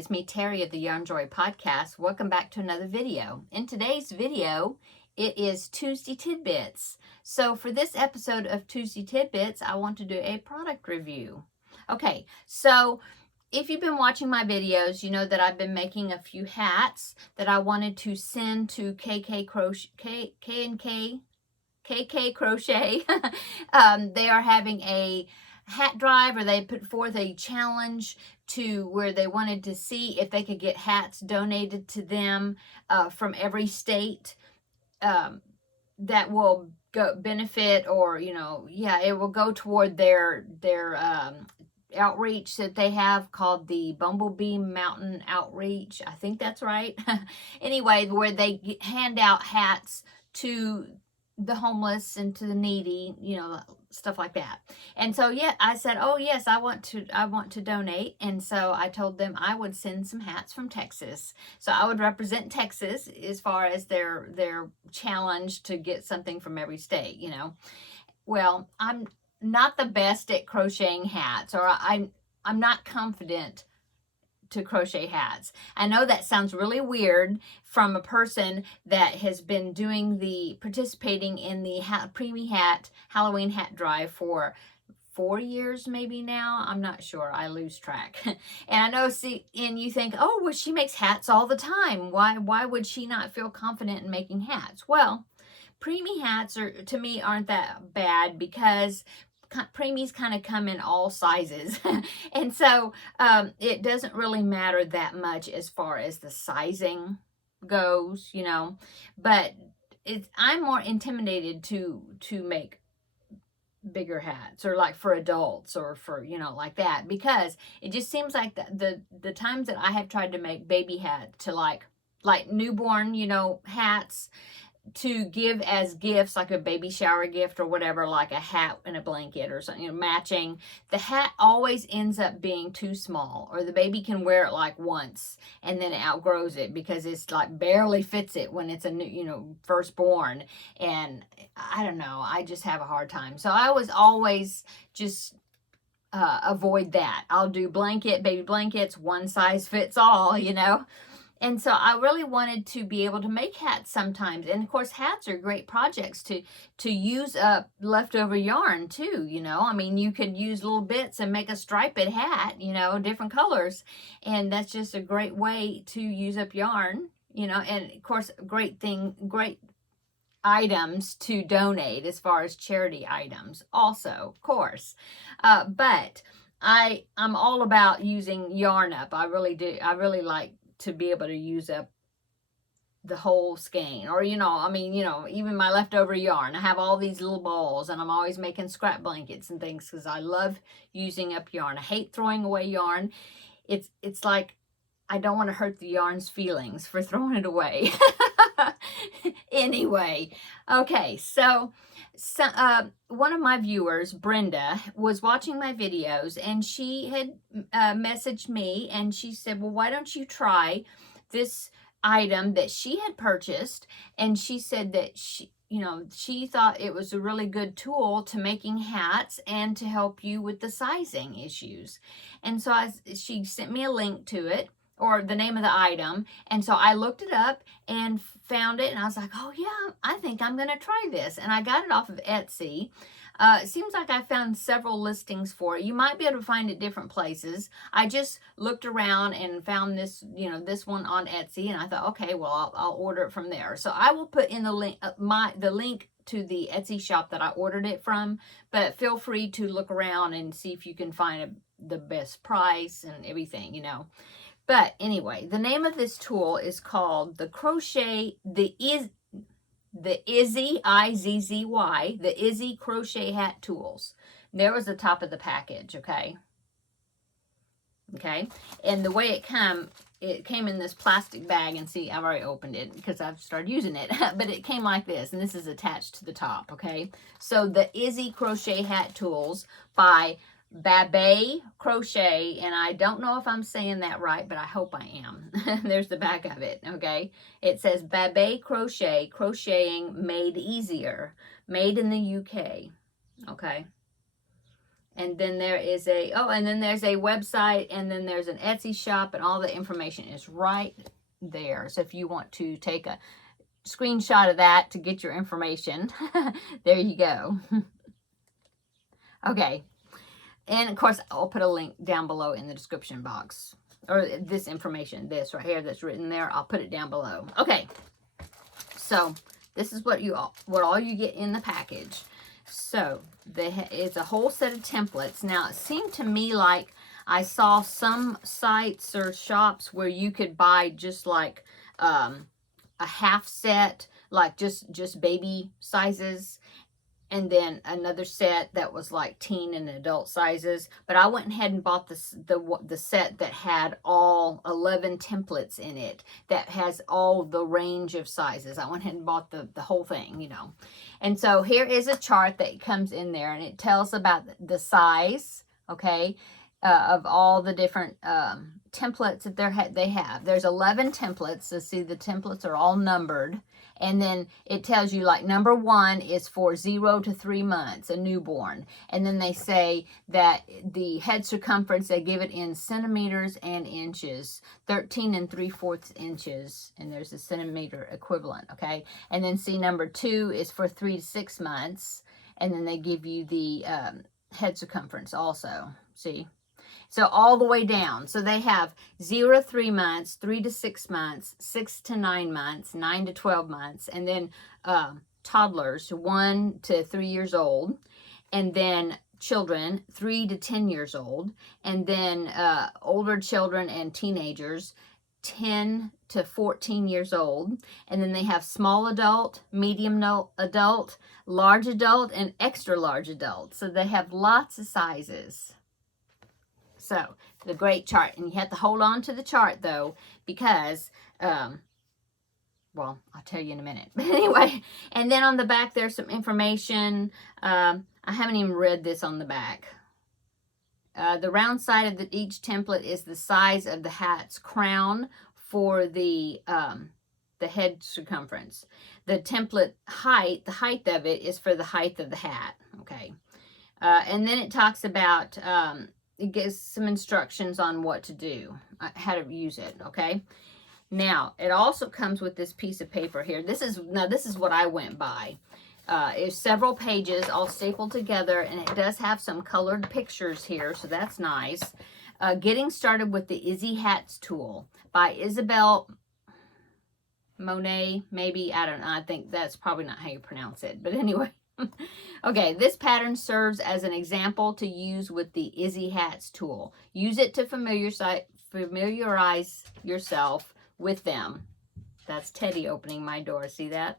It's me, Terry of the Yarn Joy Podcast. Welcome back to another video. In today's video, it is Tuesday Tidbits. So for this episode of Tuesday Tidbits, I want to do a product review. Okay, so if you've been watching my videos, you know that I've been making a few hats that I wanted to send to KK Crochet. They are having a hat drive, or they put forth a challenge to where they wanted to see if they could get hats donated to them from every state that will go benefit, or it will go toward their outreach that they have called the Bumblebee Mountain Outreach. I think that's right. Anyway, where they hand out hats to the homeless and to the needy, stuff like that. And so I said, oh yes, I want to donate. And so I told them I would send some hats from Texas. So I would represent Texas as far as their challenge to get something from every state, Well, I'm not the best at crocheting hats, or I'm not confident to crochet hats. I know that sounds really weird from a person that has been participating in the Preemie Hat Halloween hat drive for 4 years maybe now. I'm not sure. I lose track. And I know, and you think, oh, well, she makes hats all the time. Why would she not feel confident in making hats? Well, preemie hats to me aren't that bad because preemies kind of come in all sizes. And so it doesn't really matter that much as far as the sizing goes, but I'm more intimidated to make bigger hats, or like for adults, or for like that, because it just seems like the times that I have tried to make baby hats to like newborn hats to give as gifts, like a baby shower gift or whatever, like a hat and a blanket or something, matching, the hat always ends up being too small, or the baby can wear it like once and then it outgrows it because it's like barely fits it when it's a new, firstborn. And I don't know, I just have a hard time. So I was always just avoid that. I'll do baby blankets, one size fits all, And so I really wanted to be able to make hats sometimes. And of course, hats are great projects to use up leftover yarn too, I mean, you could use little bits and make a striped hat, different colors. And that's just a great way to use up yarn, and of course, great items to donate as far as charity items also, of course. But I'm all about using yarn up. I really do. I really like to be able to use up the whole skein, or even my leftover yarn. I have all these little balls, and I'm always making scrap blankets and things because I love using up yarn. I hate throwing away yarn. It's like I don't want to hurt the yarn's feelings for throwing it away. Anyway, okay, so one of my viewers, Brenda, was watching my videos, and she had messaged me, and she said, well, why don't you try this item that she had purchased? And she said that she thought it was a really good tool to making hats and to help you with the sizing issues. And so she sent me a link to it, or the name of the item. And so I looked it up and found it, and I was like, oh yeah, I think I'm gonna try this. And I got it off of Etsy. It seems like I found several listings for it. You might be able to find it different places. I just looked around and found this, this one on Etsy, and I thought, okay, well, I'll order it from there. So I will put in the link, the link to the Etsy shop that I ordered it from, but feel free to look around and see if you can find the best price and everything, But anyway, the name of this tool is called the Izzy, I-Z-Z-Y, the Izzy Crochet Hat Tools. There was the top of the package, okay? Okay, and the way it came in this plastic bag, and see, I've already opened it because I've started using it, but it came like this, and this is attached to the top, okay? So the Izzy Crochet Hat Tools by Babay Crochet, and I don't know if I'm saying that right, but I hope I am. There's the back of it, okay? It says Babay Crochet, crocheting made easier, made in the UK, okay? And then there is a, oh, and then there's a website, and then there's an Etsy shop, and all the information is right there. So if you want to take a screenshot of that to get your information, there you go. Okay. And of course, I'll put a link down below in the description box, or this information, this right here that's written there, I'll put it down below. Okay. So this is what all you get in the package. So it's a whole set of templates. Now, it seemed to me like I saw some sites or shops where you could buy just like a half set, like just baby sizes, and then another set that was like teen and adult sizes. But I went ahead and bought the set that had all 11 templates in it, that has all the range of sizes. I went ahead and bought the whole thing, you know. And so here is a chart that comes in there, and it tells about the size, okay, of all the different templates that they have. There's 11 templates. So see, the templates are all numbered. And then it tells you, like, number 1 is for 0 to 3 months, a newborn. And then they say that the head circumference, they give it in centimeters and inches, 13 3/4 inches. And there's a centimeter equivalent, okay? And then see, number 2 is for 3 to 6 months. And then they give you the head circumference also, see? So all the way down. So they have 0 to 3 months, 3 to 6 months, 6 to 9 months, 9 to 12 months, and then toddlers, 1 to 3 years old, and then children, 3 to 10 years old, and then older children and teenagers, 10 to 14 years old, and then they have small adult, medium adult, large adult, and extra large adult. So they have lots of sizes. So, the great chart. And you have to hold on to the chart, though, because, well, I'll tell you in a minute. But anyway, and then on the back, there's some information. I haven't even read this on the back. The round side of each template is the size of the hat's crown for the head circumference. The template height, the height of it is for the height of the hat, okay? And then it talks about... it gives some instructions on what to do, how to use it, okay? Now, it also comes with this piece of paper here. This is what I went by. It's several pages all stapled together, and it does have some colored pictures here, so that's nice. Getting Started with the Izzy Hats Tool by Isabel Monet, maybe, I don't know. I think that's probably not how you pronounce it, but anyway. Okay, this pattern serves as an example to use with the Izzy Hats tool. Use it to familiarize yourself with them. That's Teddy opening my door. See that?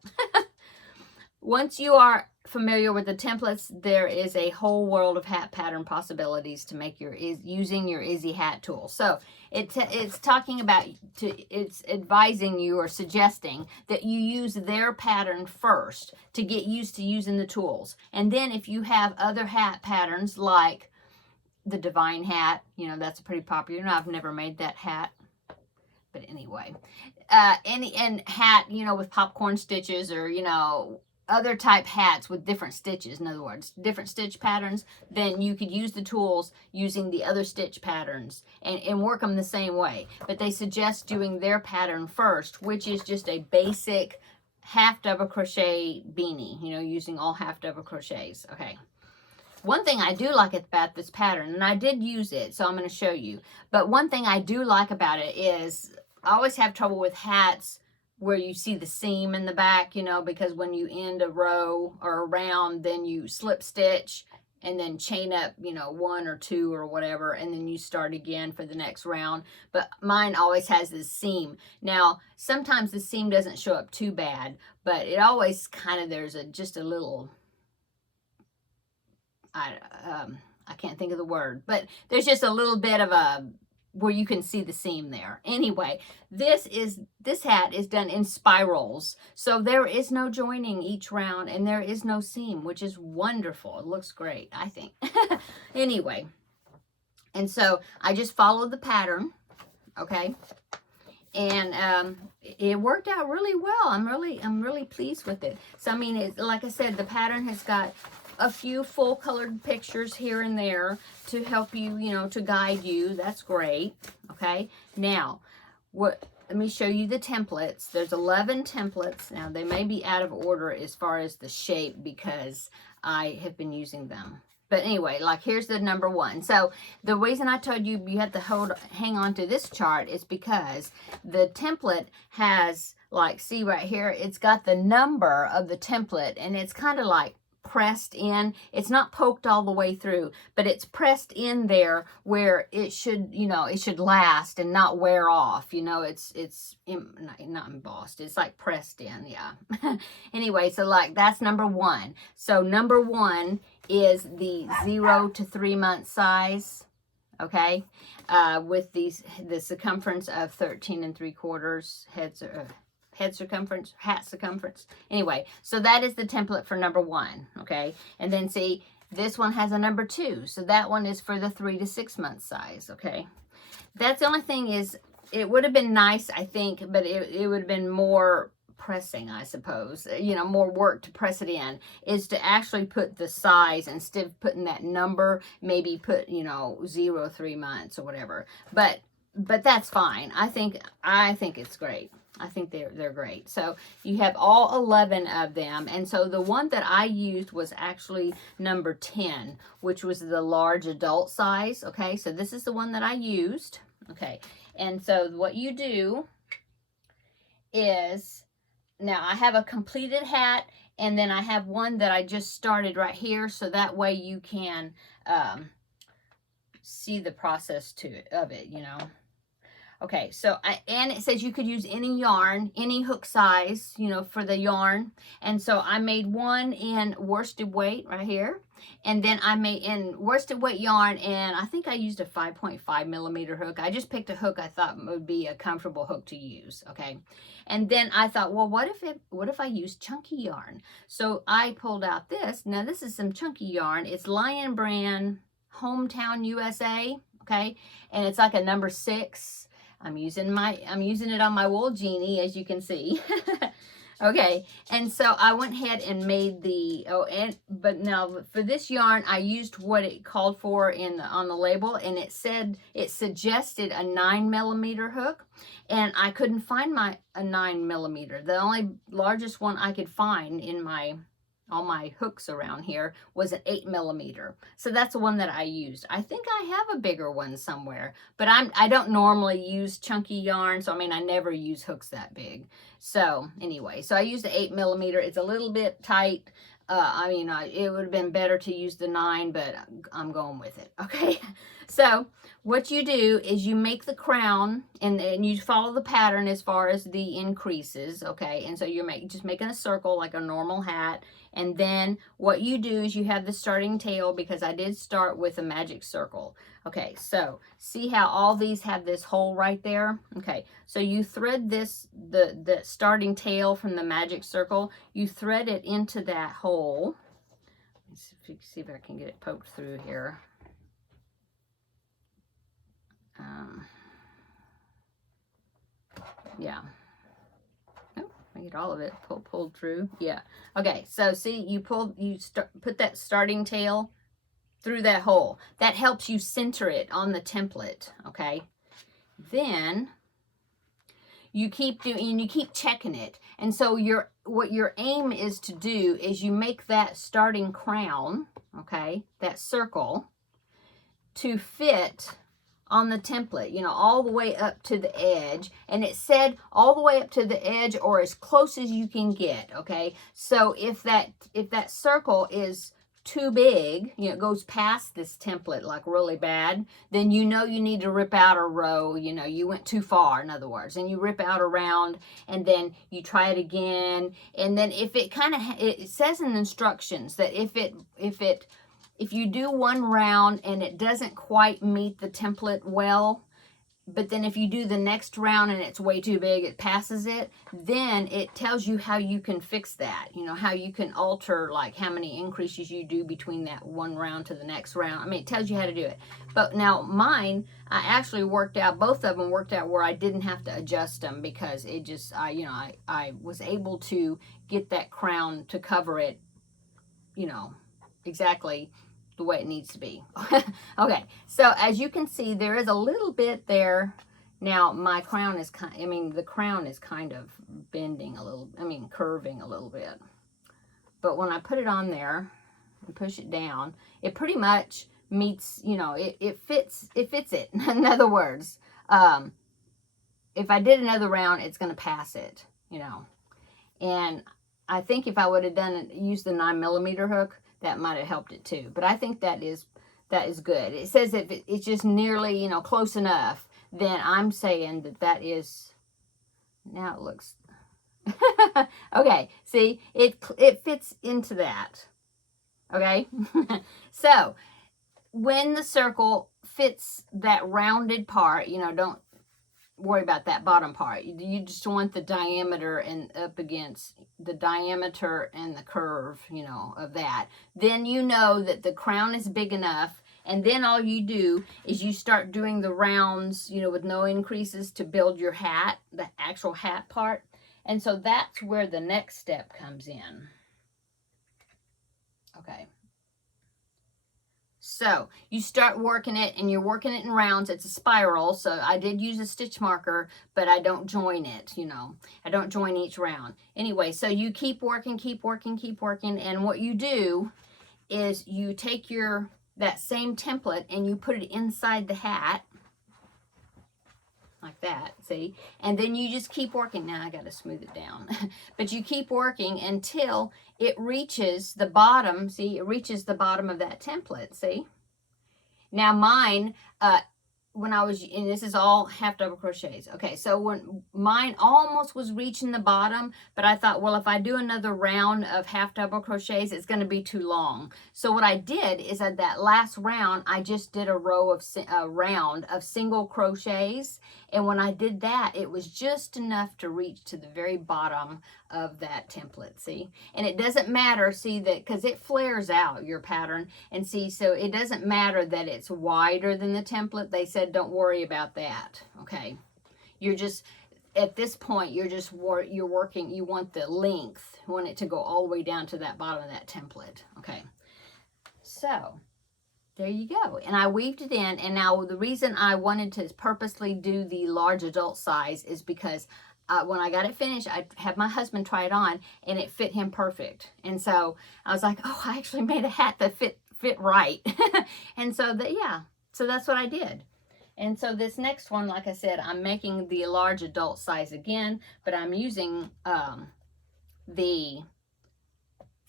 Once you are familiar with the templates, there is a whole world of hat pattern possibilities to make using your Izzy hat tool. So it's talking about, it's advising you or suggesting that you use their pattern first to get used to using the tools. And then if you have other hat patterns like the Divine hat, you know, that's pretty popular. I've never made that hat. But anyway, and hat, you know, with popcorn stitches, or, you know, other type hats with different stitches, in other words, different stitch patterns, then you could use the tools using the other stitch patterns and work them the same way. But they suggest doing their pattern first, which is just a basic half double crochet beanie, you know, using all half double crochets. Okay. One thing I do like about this pattern, and I did use it, so I'm going to show you, but one thing I do like about it is I always have trouble with hats where you see the seam in the back, you know, because when you end a row or a round, then you slip stitch and then chain up, you know, 1 or 2 or whatever, and then you start again for the next round. But mine always has this seam. Now, sometimes the seam doesn't show up too bad, but it always kind of, there's just a little, I can't think of the word, but there's just a little bit of a, where you can see the seam there. Anyway, this hat is done in spirals, so there is no joining each round, and there is no seam, which is wonderful. It looks great, I think. Anyway, and so I just followed the pattern, okay, and it worked out really well. I'm really pleased with it. So I mean, like I said, the pattern has got a few full colored pictures here and there to help you, you know, to guide you. That's great. Okay. Now, let me show you the templates. There's 11 templates. Now, they may be out of order as far as the shape because I have been using them. But anyway, like here's the number one. So the reason I told you you have to hang on to this chart is because the template has, like, see right here, it's got the number of the template, and it's kind of like pressed in. It's not poked all the way through, but it's pressed in there where it should, you know, it should last and not wear off. You know, it's not embossed. It's like pressed in, yeah. Anyway, so like that's number one. So number one is the 0 to 3 month size, okay, with the circumference of 13 3/4 head circumference, hat circumference. Anyway, so that is the template for number one, okay? And then see, this one has a number 2, so that one is for the 3 to 6 month size, okay? That's the only thing is, it would have been nice, I think, but it would have been more pressing, I suppose, you know, more work to press it in, is to actually put the size instead of putting that number, maybe put, you know, 0 3 months or whatever. But that's fine. I think it's great. I think they're great. So you have all 11 of them. And so the one that I used was actually number 10, which was the large adult size. Okay, so this is the one that I used. Okay, and so what you do is, now I have a completed hat, and then I have one that I just started right here, so that way you can see the process of it, you know. Okay, so and it says you could use any yarn, any hook size, you know, for the yarn. And so I made one in worsted weight right here. And then I made in worsted weight yarn, and I think I used a 5.5 millimeter hook. I just picked a hook I thought would be a comfortable hook to use, okay? And then I thought, well, what if I use chunky yarn? So I pulled out this. Now this is some chunky yarn. It's Lion Brand Hometown USA, okay? And it's like a number 6. I'm using it on my wool genie, as you can see. Okay, and so I went ahead and made the, but now for this yarn, I used what it called for on the label, and it suggested a 9 millimeter hook, and I couldn't find a 9 millimeter. The only largest one I could find in all my hooks around here was an 8 millimeter. So that's the one that I used. I think I have a bigger one somewhere, but I don't normally use chunky yarn. So, I mean, I never use hooks that big. So anyway, so I used the 8 millimeter. It's a little bit tight. I mean, it would have been better to use the 9, but I'm going with it. Okay. So what you do is you make the crown, and you follow the pattern as far as the increases. Okay. And so you're just making a circle like a normal hat. And then what you do is you have the starting tail, because I did start with a magic circle. Okay, so see how all these have this hole right there? Okay, so you thread the starting tail from the magic circle, you thread it into that hole. Let's see if I can get it poked through here. Yeah. Get all of it pulled through. Yeah. Okay, so see, you put that starting tail through that hole. That helps you center it on the template. Okay. Then you keep checking it. And so what your aim is to do is you make that starting crown, okay, that circle, to fit on the template, you know, all the way up to the edge. And it said all the way up to the edge, or as close as you can get. Okay, so if that circle is too big, you know, it goes past this template like really bad, then you know you need to rip out a row. You know, you went too far, in other words, and you rip out a round, and then you try it again. And then if it it says in the instructions that if you do one round and it doesn't quite meet the template well, but then if you do the next round and it's way too big, it passes it, then it tells you how you can fix that. You know, how you can alter, like, how many increases you do between that one round to the next round. I mean, it tells you how to do it. But now mine, I actually worked out, both of them worked out where I didn't have to adjust them, because it just, I was able to get that crown to cover it, you know, exactly the way it needs to be. Okay, so as you can see, there is a little bit there. Now my crown is the crown is kind of bending a little, curving a little bit. But when I put it on there and push it down, it pretty much meets, it fits it. In other words, if I did another round, it's going to pass it, And I think if I would have used the 9mm hook, that might have helped it too. But I think that is good. It says if it's just nearly, close enough, then I'm saying that is, now it looks, okay, see, it fits into that, okay? So, when the circle fits that rounded part, don't worry about that bottom part. You just want the diameter and up against the diameter and the curve, of that. Then you know that the crown is big enough, and then all you do is you start doing the rounds, with no increases to build your hat, the actual hat part. And so that's where the next step comes in. Okay. So you start working it, and you're working it in rounds. It's a spiral, so I did use a stitch marker, but I don't join it, I don't join each round. Anyway, so you keep working, and what you do is you take that same template and you put it inside the hat, like that, see? And then you just keep working. Now I got to smooth it down. But you keep working until it reaches the bottom. See, it reaches the bottom of that template, see? Now mine, when I was, and this is all half double crochets. Okay, so when mine almost was reaching the bottom, but I thought, well, if I do another round of half double crochets, it's going to be too long. So what I did is at that last round, I just did a round of single crochets. And when I did that, it was just enough to reach to the very bottom of that template, see? And it doesn't matter, see, that because it flares out your pattern, and see, so it doesn't matter that it's wider than the template. They said don't worry about that, okay? You're just, at this point, you're working, you want the length, you want it to go all the way down to that bottom of that template, okay? So there you go. And I weaved it in, and now the reason I wanted to purposely do the large adult size is because when I got it finished, I had my husband try it on, and it fit him perfect. And so I was like, oh, I actually made a hat that fit right. And so so that's what I did. And so this next one, like I said, I'm making the large adult size again, but I'm using the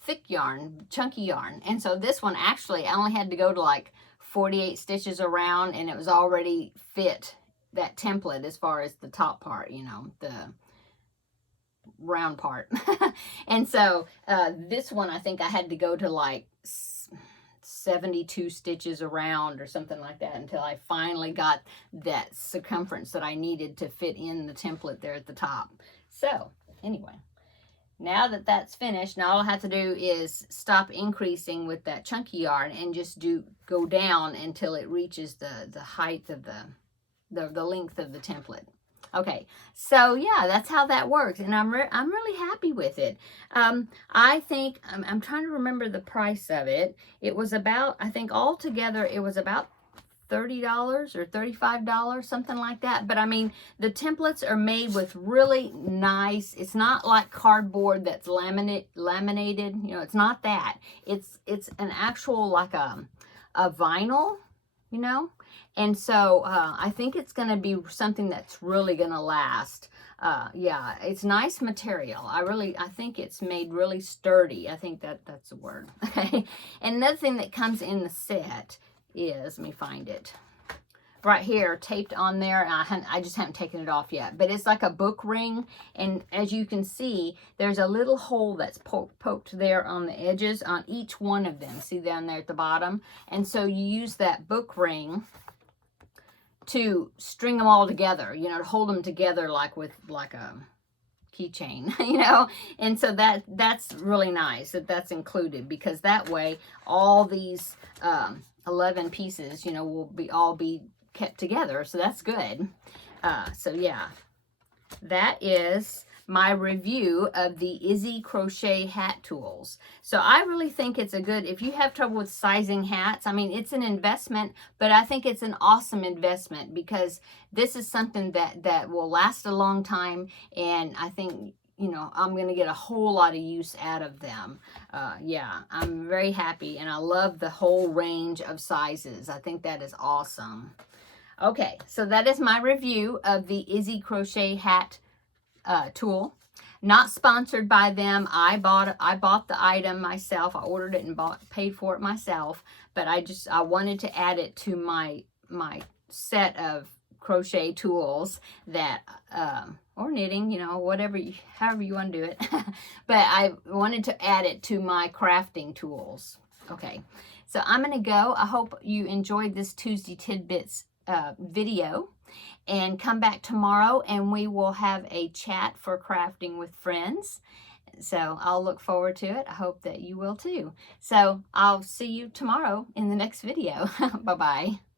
thick yarn, chunky yarn. And so this one, actually, I only had to go to like 48 stitches around, and it was already fit that template as far as the top part, the round part. And so this one, I think I had to go to like 72 stitches around or something like that until I finally got that circumference that I needed to fit in the template there at the top. So anyway, now that that's finished, now all I have to do is stop increasing with that chunky yarn and just go down until it reaches the height of the length of the template. Okay, so yeah, that's how that works, and I'm really happy with it. I think I'm trying to remember the price of it. It was about, I think altogether it was about $30 or $35, something like that. But I mean, the templates are made with really nice, it's not like cardboard that's laminated, it's not that. It's an actual like a vinyl, and so I think it's going to be something that's really going to last. Yeah, it's nice material. I think it's made really sturdy. I think that's the word. Okay. And another thing that comes in the set is, let me find it, right here, taped on there. I just haven't taken it off yet, but it's like a book ring, and as you can see, there's a little hole that's poked there on the edges on each one of them. See down there at the bottom? And so you use that book ring to string them all together, to hold them together like with a keychain, and so that's really nice that's included, because that way all these 11 pieces, will all be kept together, so that's good. So yeah, that is my review of the Izzy crochet hat tools. So I really think it's a good, if you have trouble with sizing hats, I mean, it's an investment, but I think it's an awesome investment because this is something that will last a long time, and I think, you know, I'm going to get a whole lot of use out of them. Yeah, I'm very happy, and I love the whole range of sizes. I think that is awesome. Okay, so that is my review of the Izzy crochet hat tool. Not sponsored by them. I bought the item myself. I ordered it and paid for it myself, but I wanted to add it to my set of crochet tools that or knitting, you know, whatever however you want to do it. But I wanted to add it to my crafting tools. Okay, so I'm gonna go. I hope you enjoyed this Tuesday Tidbits video, and come back tomorrow and we will have a chat for crafting with friends. So I'll look forward to it. I hope that you will too. So I'll see you tomorrow in the next video. Bye-bye.